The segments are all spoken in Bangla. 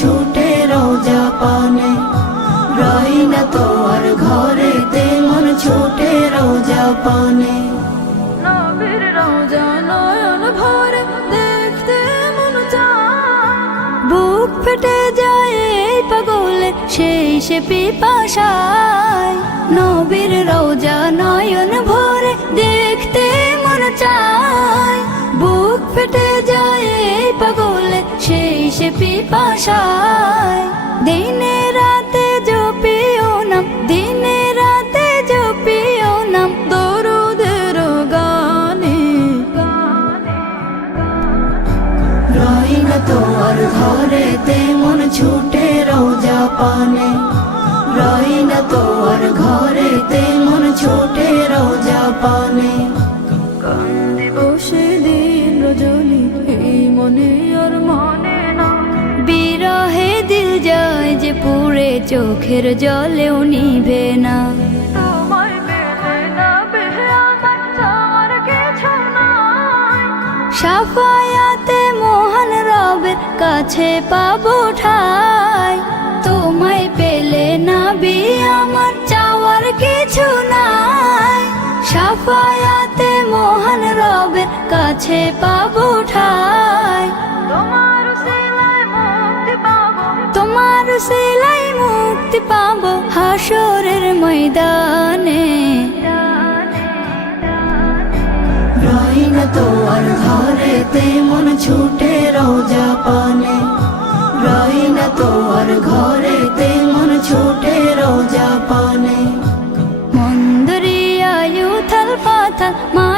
ছুটে রোজা পানে। রই না তো ঘরে তে মন ছুটে রোজা পানে। নবীর রোজা নয়ন ভরে, দেখতে মন বুক ফেটে যায় পাগলে, সেই সে পিপাসায়। নবীর রোজা নয়ন ভরে, দেখতে মন চায়। বুক ফেটে পিপাসায় দিনে রাতে জপিও নাম দিনে রাতে জপিও নাম, দরুদের গানে। রই না তোর ঘরে তে মন ছুটে রোজা পানে। রই না তোর ঘরে তে মন ছুটে রোজা পানে। কান্দি বসে দিন রজনী, এই মনে চোখের জলেও নিভে না। সাফায়াতে মহান রবের কাছে পাবো ঠাই। তোমায় পেলে না বি আমার চাওয়ার কিছু নাই। সাফায়াতে মহান রবের কাছে পাবো ঠাই। তোমার সিলাই মুক্তি পাবো হাসরের ময়দানে। রই না তোর ঘরে তে মন ছুটে রোজা পানে। রই না তোর ঘরে তে মন ছুটে রোজা পানে। মন্দরিয়ায়ু থল পাথল মায়ার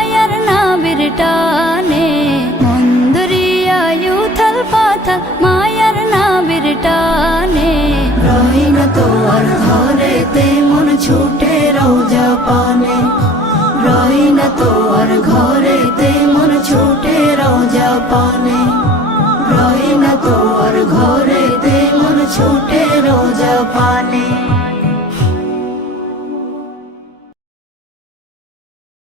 তোর ঘরে তেমন ছুটে রোজা পানে। রয় না তোর ঘরে তেমন ছুটে রোজা পানে।